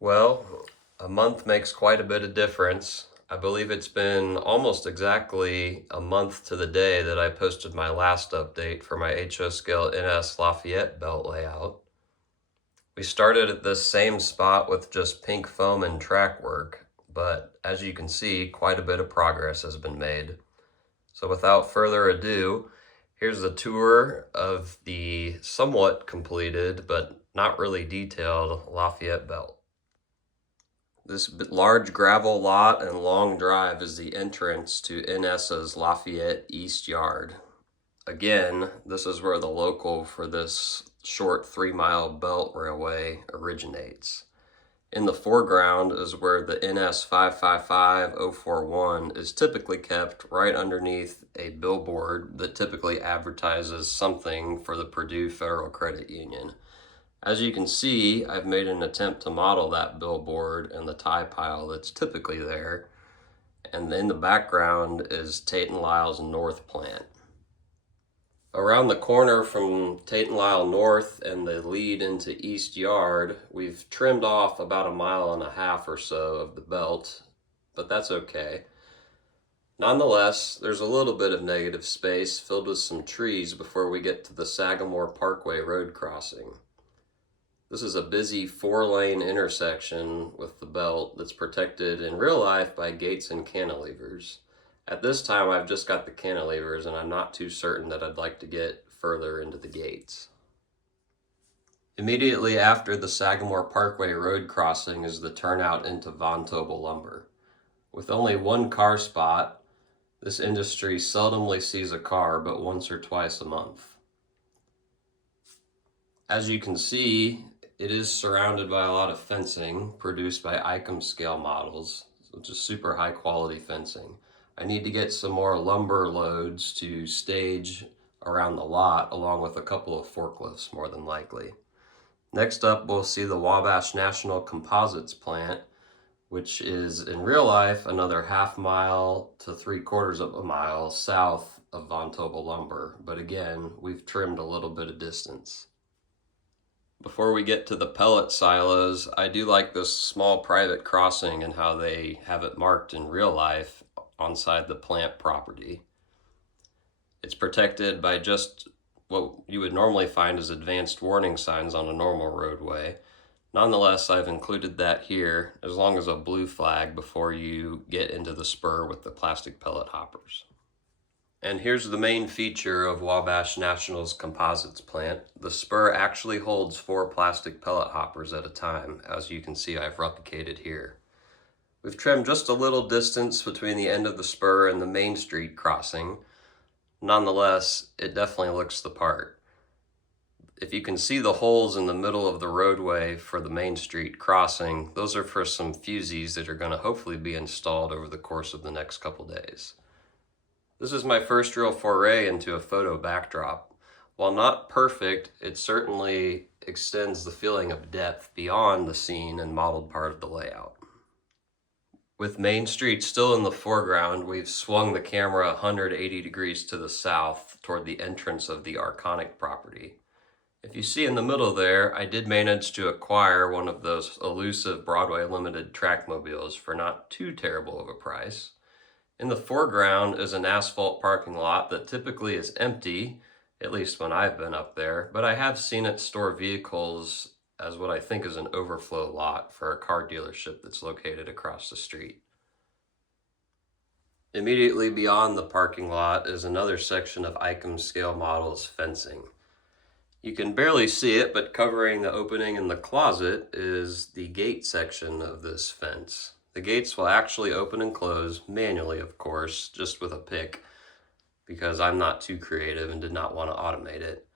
Well, a month makes quite a bit of difference. I believe it's been almost exactly a month to the day that I posted my last update for my HO scale NS Lafayette belt layout. We started at this same spot with just pink foam and track work, but as you can see, quite a bit of progress has been made. So without further ado, here's a tour of the somewhat completed, but not really detailed Lafayette belt. This large gravel lot and long drive is the entrance to NS's Lafayette East Yard. Again, this is where the local for this short 3-mile belt railway originates. In the foreground is where the NS 555041 is typically kept, right underneath a billboard that typically advertises something for the Purdue Federal Credit Union. As you can see, I've made an attempt to model that billboard and the tie pile that's typically there. And in the background is Tate & Lyle's North plant. Around the corner from Tate & Lyle North and the lead into East Yard, we've trimmed off about 1.5 miles or so of the belt, but that's okay. Nonetheless, there's a little bit of negative space filled with some trees before we get to the Sagamore Parkway road crossing. This is a busy 4-lane intersection with the belt that's protected in real life by gates and cantilevers. At this time, I've just got the cantilevers, and I'm not too certain that I'd like to get further into the gates. Immediately after the Sagamore Parkway road crossing is the turnout into Von Tobel lumber. With only one car spot, this industry seldomly sees a car but once or twice a month. As you can see, it is surrounded by a lot of fencing produced by Icom scale models, which is super high quality fencing. I need to get some more lumber loads to stage around the lot, along with a couple of forklifts more than likely. Next up, we'll see the Wabash National Composites plant, which is in real life another 1/2 mile to 3/4 of a mile south of Von Tobel lumber, but again, we've trimmed a little bit of distance. Before we get to the pellet silos, I do like this small private crossing and how they have it marked in real life onside the plant property. It's protected by just what you would normally find as advanced warning signs on a normal roadway. Nonetheless, I've included that here, as long as a blue flag before you get into the spur with the plastic pellet hoppers. And here's the main feature of Wabash National's composites plant. The spur actually holds 4 plastic pellet hoppers at a time, as you can see I've replicated here. We've trimmed just a little distance between the end of the spur and the Main Street crossing. Nonetheless, it definitely looks the part. If you can see the holes in the middle of the roadway for the Main Street crossing, those are for some fusees that are going to hopefully be installed over the course of the next couple days. This is my first real foray into a photo backdrop. While not perfect, it certainly extends the feeling of depth beyond the scene and modeled part of the layout. With Main Street still in the foreground, we've swung the camera 180 degrees to the south toward the entrance of the Arconic property. If you see in the middle there, I did manage to acquire one of those elusive Broadway Limited trackmobiles for not too terrible of a price. In the foreground is an asphalt parking lot that typically is empty, at least when I've been up there, but I have seen it store vehicles as what I think is an overflow lot for a car dealership that's located across the street. Immediately beyond the parking lot is another section of Icom scale models fencing. You can barely see it, but covering the opening in the closet is the gate section of this fence. The gates will actually open and close manually, of course, just with a pick, because I'm not too creative and did not want to automate it.